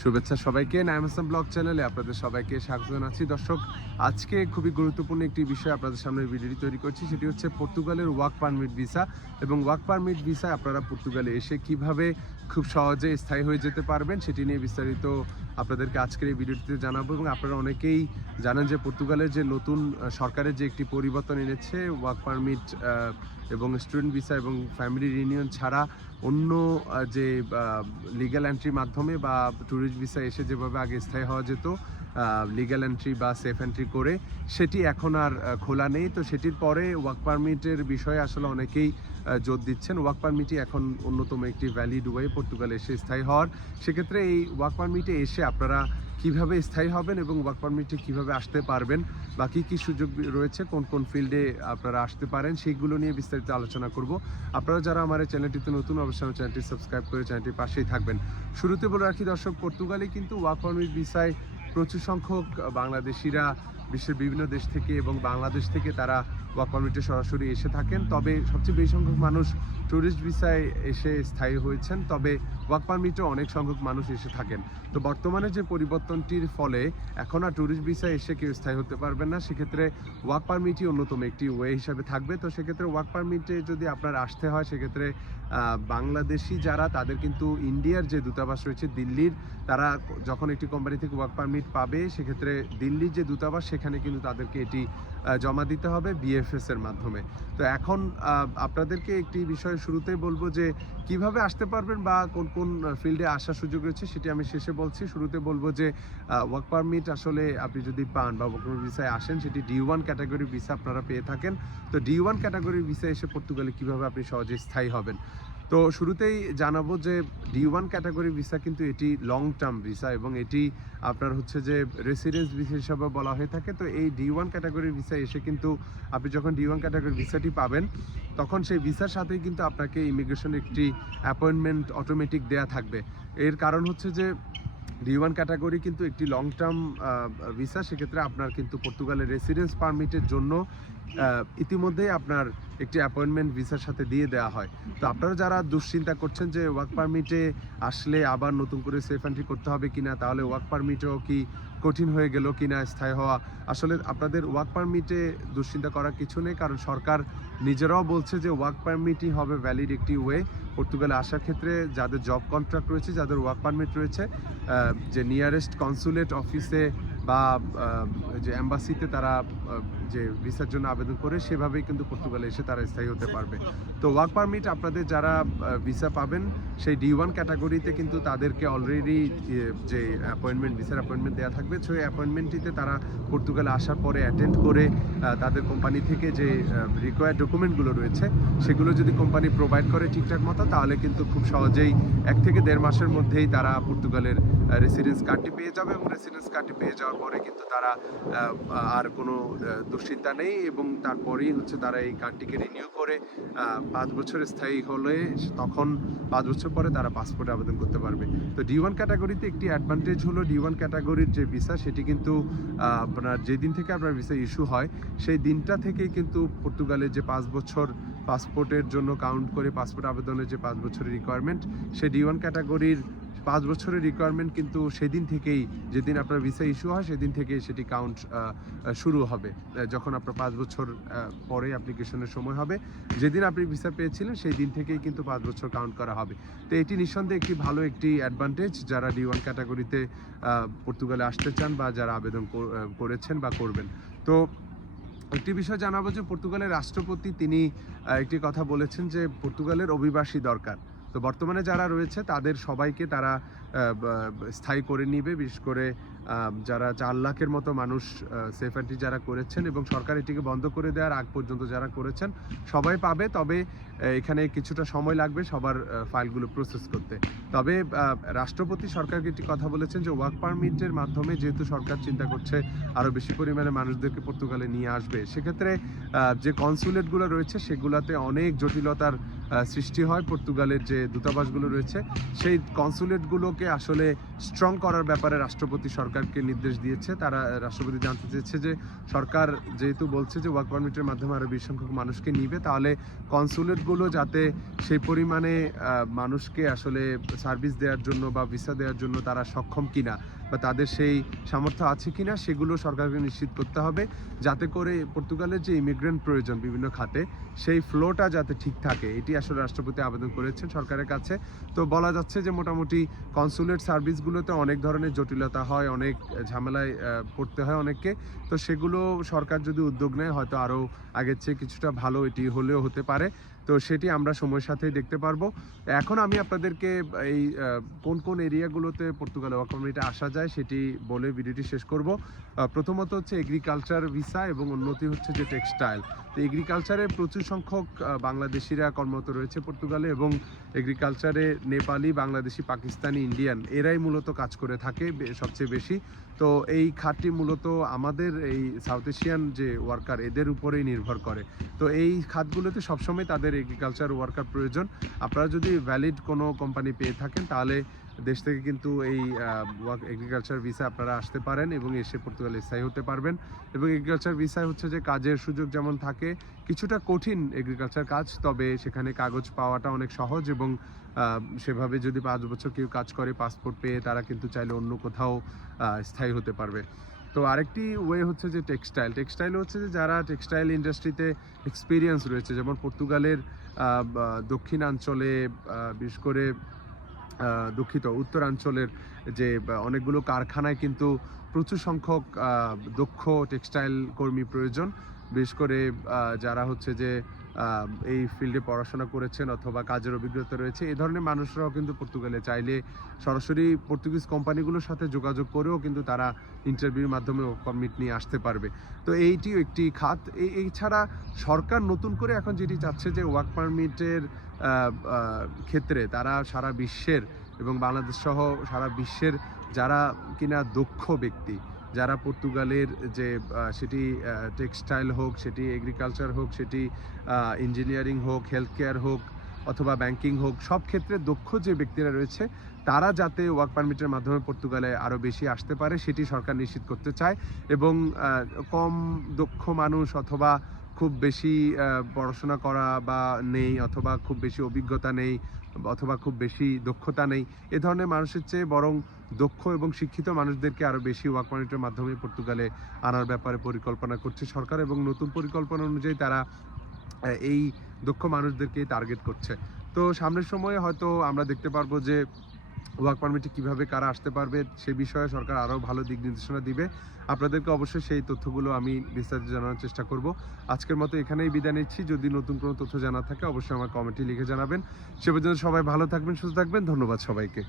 শুভেচ্ছা সবাইকে। নাইম ব্লগ চ্যানেলে আপনাদের সবাইকে স্বাগত জানাচ্ছি। দর্শক, আজকে খুবই গুরুত্বপূর্ণ একটি বিষয় আপনাদের সামনে ভিডিওটি তৈরি করছি। সেটি হচ্ছে পর্তুগালের ওয়ার্ক পারমিট ভিসা। এবং ওয়ার্ক পারমিট ভিসা আপনারা পর্তুগালে এসে কীভাবে খুব সহজে স্থায়ী হয়ে যেতে পারবেন, সেটি নিয়ে বিস্তারিত আপনাদেরকে আজকের এই ভিডিওটিতে জানাব এবং আপনারা অনেকেই জানেন যে পর্তুগালের যে নতুন সরকারের যে একটি পরিবর্তন এনেছে ওয়ার্ক পারমিট এবং স্টুডেন্ট ভিসা এবং ফ্যামিলি রিউনিয়ন ছাড়া অন্য যে লিগ্যাল এন্ট্রির মাধ্যমে বা ট্যুরিস্ট ভিসা এসে যেভাবে আগে স্থায়ী হওয়া যেত লিগ্যাল এন্ট্রি বা সেফ এন্ট্রি করে, সেটি এখন আর খোলা নেই। তো সেটির পরে ওয়ার্ক পারমিটের বিষয়ে আসলে অনেকেই জোর দিচ্ছেন। ওয়ার্ক পারমিটই এখন অন্যতম একটি ভ্যালিড ওয়ে পর্তুগালে এসে স্থায়ী হওয়ার। সেক্ষেত্রে এই ওয়ার্ক পারমিটে এসে আপনারা কীভাবে স্থায়ী হবেন এবং ওয়ার্ক পারমিটে কীভাবে আসতে পারবেন বা কী কী সুযোগ রয়েছে, কোন কোন ফিল্ডে আপনারা আসতে পারেন, সেইগুলো নিয়ে বিস্তারিত আলোচনা করব। আপনারা যারা আমার চ্যানেলটিতে নতুন, অবশ্যই আমার চ্যানেলটি সাবস্ক্রাইব করে চ্যানেলটির পাশেই থাকবেন। শুরুতে বলে রাখি দর্শক, পর্তুগালে কিন্তু ওয়ার্ক পারমিট ভিসায় প্রচুর সংখ্যক বাংলাদেশিরা বিশ্বের বিভিন্ন দেশ থেকে এবং বাংলাদেশ থেকে তারা ওয়ার্ক পারমিটে সরাসরি এসে থাকেন। তবে সবচেয়ে বেশি সংখ্যক মানুষ ট্যুরিস্ট ভিসায় এসে স্থায়ী হয়েছেন। তবে ওয়ার্ক পারমিটে অনেক সংখ্যক মানুষ এসে থাকেন। তো বর্তমানে যে পরিবর্তনটির ফলে এখন আর ট্যুরিস্ট ভিসায় এসে কেউ স্থায়ী হতে পারবেন না। সেক্ষেত্রে ওয়ার্ক পারমিটই অন্যতম একটি ওয়ে হিসাবে থাকবে। তো সেক্ষেত্রে ওয়ার্ক পারমিটে যদি আপনার আসতে হয়, সেক্ষেত্রে বাংলাদেশি যারা, তাদের কিন্তু ইন্ডিয়ার যে দূতাবাস রয়েছে, দিল্লির, তারা যখন একটি কোম্পানি থেকে ওয়ার্ক পারমিট পাবে, সেক্ষেত্রে দিল্লির যে দূতাবাস সেখানে কিন্তু তাদেরকে এটি জমা দিতে হবে বিএফএস এর মাধ্যমে। তো এখন আপনাদেরকে একটি বিষয় শুরুতেই বলব যে, কীভাবে আসতে পারবেন বা কোন কোন ফিল্ডে আসার সুযোগ রয়েছে সেটি আমি শেষে বলছি। শুরুতে বলব যে ওয়ার্ক পারমিট আসলে আপনি যদি পান বা ওয়ার্ক পারমিট ভিসায় আসেন, সেটি ডি ওয়ান ক্যাটাগরি ভিসা আপনারা পেয়ে থাকেন। তো ডি ওয়ান ক্যাটাগরি ভিসা এসে পর্তুগালে কীভাবে আপনি সহজে স্থায়ী হবেন? তো শুরুতেই জানাব যে ডি ওয়ান ক্যাটাগরি ভিসা কিন্তু এটি লং টার্ম ভিসা এবং এটি আপনার হচ্ছে যে রেসিডেন্স ভিসা হিসাবে বলা হয়ে থাকে। তো এই ডি ওয়ান ক্যাটাগরি ভিসা এসে কিন্তু আপনি যখন ডি ওয়ান ক্যাটাগরি ভিসাটি পাবেন, তখন সেই ভিসার সাথেই কিন্তু আপনাকে ইমিগ্রেশন একটি অ্যাপয়েন্টমেন্ট অটোমেটিক দেয়া থাকবে। এর কারণ হচ্ছে যে ডি ওয়ান ক্যাটাগরি কিন্তু একটি লং টার্ম ভিসা সেক্ষেত্রে আপনার কিন্তু পর্তুগালের রেসিডেন্স পারমিটের জন্য ইতিমধ্যেই আপনার একটি অ্যাপয়েন্টমেন্ট ভিসার সাথে দিয়ে দেওয়া হয়। তো আপনারা যারা দুশ্চিন্তা করছেন যে ওয়ার্ক পারমিটে আসলে আবার নতুন করে সেফ এন্ট্রি করতে হবে কিনা, তাহলে ওয়ার্ক পারমিটেও কি কঠিন হয়ে গেল কিনা, স্থায়ী হওয়া, আসলে আপনাদের ওয়ার্ক পারমিটে দুশ্চিন্তা করার কিছু নেই, কারণ সরকার নিজেরাও বলছে যে ওয়ার্ক পারমিটই হবে ভ্যালিড একটি ওয়ে পর্তুগালে আসার ক্ষেত্রে যাদের জব কন্ট্রাক্ট রয়েছে, যাদের ওয়ার্ক পারমিট রয়েছে যে নিয়ারেস্ট কনসুলেট অফিসে বা যে অ্যাম্বাসিতে তারা যে ভিসার জন্য আবেদন করে সেভাবেই কিন্তু পর্তুগালে এসে তারা স্থায়ী হতে পারবে। তো ওয়ার্ক পারমিট আপনাদের যারা ভিসা পাবেন, সেই ডি ওয়ান ক্যাটাগরিতে কিন্তু তাদেরকে অলরেডি যে অ্যাপয়েন্টমেন্ট ভিসার অ্যাপয়েন্টমেন্ট দেওয়া থাকবে। সেই অ্যাপয়েন্টমেন্টটিতে তারা পর্তুগালে আসার পরে অ্যাটেন্ড করে তাদের কোম্পানি থেকে যে রিকোয়ার্ড ডকুমেন্টগুলো রয়েছে, সেগুলো যদি কোম্পানি প্রোভাইড করে ঠিকঠাক মতো, তাহলে কিন্তু খুব সহজেই এক থেকে দেড় মাসের মধ্যেই তারা পর্তুগালের রেসিডেন্স কার্ডটি পেয়ে যাবে এবং রেসিডেন্স কার্ডটি পেয়ে যাওয়ার পরে কিন্তু তারা আর কোনো দুশ্চিন্তা নেই এবং তারপরেই হচ্ছে তারা এই কার্ডটিকে রিনিউ করে পাঁচ বছর স্থায়ী হলে তখন পাঁচ বছর পরে তারা পাসপোর্টে আবেদন করতে পারবে। তো ডি ওয়ান ক্যাটাগরিতে একটি অ্যাডভান্টেজ হলো ডি ওয়ান ক্যাটাগরির যে ভিসা সেটি কিন্তু আপনার যেদিন থেকে আপনার ভিসা ইস্যু হয়, সেই দিনটা থেকেই কিন্তু পর্তুগালের যে পাঁচ বছর পাসপোর্টের জন্য কাউন্ট করে পাসপোর্ট আবেদনের যে পাঁচ বছরের রিকোয়ারমেন্ট সেই ডি ওয়ান ক্যাটাগরির পাঁচ বছরের রিকোয়ারমেন্ট কিন্তু সেদিন থেকেই, যেদিন আপনার ভিসা ইস্যু হয়, সেদিন থেকে সেটি কাউন্ট শুরু হবে। যখন আপনার পাঁচ বছর পরে অ্যাপ্লিকেশনের সময় হবে। যেদিন আপনি ভিসা পেয়েছিলেন, সেই দিন থেকেই কিন্তু পাঁচ বছর কাউন্ট করা হবে। তো এটি নিঃসন্দেহে একটি ভালো একটি অ্যাডভান্টেজ যারা ডি ওয়ান ক্যাটাগরিতে পর্তুগালে আসতে চান বা যারা আবেদন করেছেন বা করবেন। তো একটি বিষয় জানাব যে, পর্তুগালের রাষ্ট্রপতি তিনি একটি কথা বলেছেন যে, পর্তুগালের অভিবাসী দরকার। তো বর্তমানে যারা রয়েছে, তাদের সবাইকে তারা স্থায়ী করে নিবে। বিশেষ করে যারা চার লাখের মতো মানুষ সেফ এন্ট্রি যারা করেছেন এবং সরকার এটিকে বন্ধ করে দেওয়ার আগ পর্যন্ত যারা করেছেন, সবাই পাবে। তবে এখানে কিছুটা সময় লাগবে সবার ফাইলগুলো প্রসেস করতে। তবে রাষ্ট্রপতি সরকারকে একটি কথা বলেছেন যে ওয়ার্ক পারমিটের মাধ্যমে যেহেতু সরকার চিন্তা করছে আরও বেশি পরিমাণে মানুষদেরকে পর্তুগালে নিয়ে আসবে, সেক্ষেত্রে যে কনসুলেটগুলো রয়েছে, সেগুলোতে অনেক জটিলতার সৃষ্টি হয় পর্তুগালের যে দূতাবাসগুলো রয়েছে, সেই কনসুলেটগুলোকে আসলে স্ট্রং করার ব্যাপারে রাষ্ট্রপতি সরকারকে নির্দেশ দিয়েছে। তারা রাষ্ট্রপতি জানতে চেয়েছে যে সরকার যেহেতু বলছে যে ওয়ার্ক পারমিটের মাধ্যমে আরও বেশি সংখ্যক মানুষকে নিবে, তাহলে কনসুলেটগুলো যাতে সেই পরিমাণে মানুষকে আসলে সার্ভিস দেওয়ার জন্য বা ভিসা দেওয়ার জন্য তারা সক্ষম কিনা বা তাদের সেই সামর্থ্য আছে কিনা, সেগুলো সরকারকে নিশ্চিত করতে হবে। যাতে করে পর্তুগালের যে ইমিগ্রেন্ট প্রয়োজন বিভিন্ন খাতে, সেই ফ্লোটা যাতে ঠিক থাকে, এটি আসলে রাষ্ট্রপতি আবেদন করেছেন সরকারের কাছে। তো বলা যাচ্ছে যে মোটামুটি কনসুলেট সার্ভিসগুলোতে অনেক ধরনের জটিলতা হয়, অনেক ঝামেলায় পড়তে হয় অনেককে। তো সেগুলো সরকার যদি উদ্যোগ নেয়, হয়তো আরও আগের চেয়ে কিছুটা ভালো এটি হলেও হতে পারে। তো সেটি আমরা সময়ের সাথে দেখতে পারব। এখন আমি আপনাদেরকে এই কোন কোন এরিয়াগুলোতে পর্তুগালে ওয়ার্ক পারমিটে আসা যায় সেটি বলে ভিডিওটি শেষ করব। প্রথমত হচ্ছে এগ্রিকালচার ভিসা এবং উন্নতি হচ্ছে যে টেক্সটাইল তো এগ্রিকালচারে প্রচুর সংখ্যক বাংলাদেশিরা কর্মরত রয়েছে পর্তুগালে এবং এগ্রিকালচারে নেপালি, বাংলাদেশি, পাকিস্তানি, ইন্ডিয়ান এরাই মূলত কাজ করে থাকে সবচেয়ে বেশি। তো এই খাতটি মূলত আমাদের এই সাউথ এশিয়ান যে ওয়ার্কার এদের উপরেই নির্ভর করে। তো এই খাতগুলোতে সবসময় তাদের এগ্রিকালচার ওয়ার্কার প্রয়োজন। আপনারা যদি ভ্যালিড কোনো কোম্পানি পেয়ে থাকেন, তাহলে দেশ থেকে কিন্তু এই এগ্রিকালচার ভিসা আপনারা আসতে পারেন এবং এসে পর্তুগালে স্থায়ী হতে পারবেন। এবং এগ্রিকালচার ভিসা হচ্ছে যে কাজের সুযোগ যেমন থাকে, কিছুটা কঠিন এগ্রিকালচার কাজ, তবে সেখানে কাগজ পাওয়াটা অনেক সহজ এবং সেভাবে যদি পাঁচ বছর কেউ কাজ করে পাসপোর্ট পেয়ে তারা কিন্তু চাইলে অন্য কোথাও স্থায়ী হতে পারবে। তো আরেকটি ওয়ে হচ্ছে যে টেক্সটাইল টেক্সটাইল হচ্ছে যে যারা টেক্সটাইল ইন্ডাস্ট্রিতে এক্সপিরিয়েন্স রয়েছে, যেমন পর্তুগালের দক্ষিণাঞ্চলে বিশেষ করে দুঃখিত, উত্তরাঞ্চলের যে অনেকগুলো কারখানায় কিন্তু প্রচুর সংখ্যক দক্ষ টেক্সটাইল কর্মী প্রয়োজন। বিশেষ করে যারা হচ্ছে যে এই ফিল্ডে পড়াশোনা করেছেন অথবা কাজের অভিজ্ঞতা রয়েছে, এই ধরনের মানুষরাও কিন্তু পর্তুগালে। চাইলে সরাসরি পর্তুগিজ কোম্পানিগুলোর সাথে যোগাযোগ করেও কিন্তু তারা ইন্টারভিউর মাধ্যমে পারমিট নিয়ে আসতে পারবে। তো এইটিও একটি খাত। এই ছাড়া সরকার নতুন করে এখন যেটি চাচ্ছে যে ওয়ার্ক পারমিটের ক্ষেত্রে তারা সারা বিশ্বের এবং বাংলাদেশ সহ সারা বিশ্বের যারা কিনা দক্ষ ব্যক্তি যারা পর্তুগালের যে সেটি টেক্সটাইল হোক, সেটি এগ্রিকালচার হোক, সেটি ইঞ্জিনিয়ারিং হোক হেলথ কেয়ার হোক, অথবা ব্যাংকিং হোক, সব ক্ষেত্রে দক্ষ যে ব্যক্তিরা রয়েছে, তারা যাতে ওয়ার্ক পারমিটের মাধ্যমে পর্তুগালে আরও বেশি আসতে পারে, সেটি সরকার নিশ্চিত করতে চায় এবং কম দক্ষ মানুষ অথবা খুব বেশি পড়াশোনা করা বা নেই অথবা খুব বেশি অভিজ্ঞতা নেই অথবা খুব বেশি দক্ষতা নেই, এ ধরনের মানুষের চেয়ে বরং দক্ষ এবং শিক্ষিত মানুষদেরকে আরও বেশি ওয়ার্ক পারমিটের মাধ্যমে পর্তুগালে আনার ব্যাপারে পরিকল্পনা করছে সরকার এবং নতুন পরিকল্পনা অনুযায়ী তারা এই দক্ষ মানুষদেরকে টার্গেট করছে। তো সামনের সময়ে হয়তো আমরা দেখতে পারব যে ওয়ার্ক পারমিটে কীভাবে কারা আসতে পারবে, সে বিষয়ে সরকার আরও ভালো দিক নির্দেশনা দিবে। আপনাদেরকে অবশ্যই সেই তথ্যগুলো আমি বিস্তারিত জানানোর চেষ্টা করব। আজকের মতো এখানেই বিদায় নিচ্ছি। যদি নতুন কোনো তথ্য জানা থাকে, অবশ্যই আমার কমেন্টে লিখে জানাবেন। সে পর্যন্ত সবাই ভালো থাকবেন, সুস্থ থাকবেন। ধন্যবাদ সবাইকে।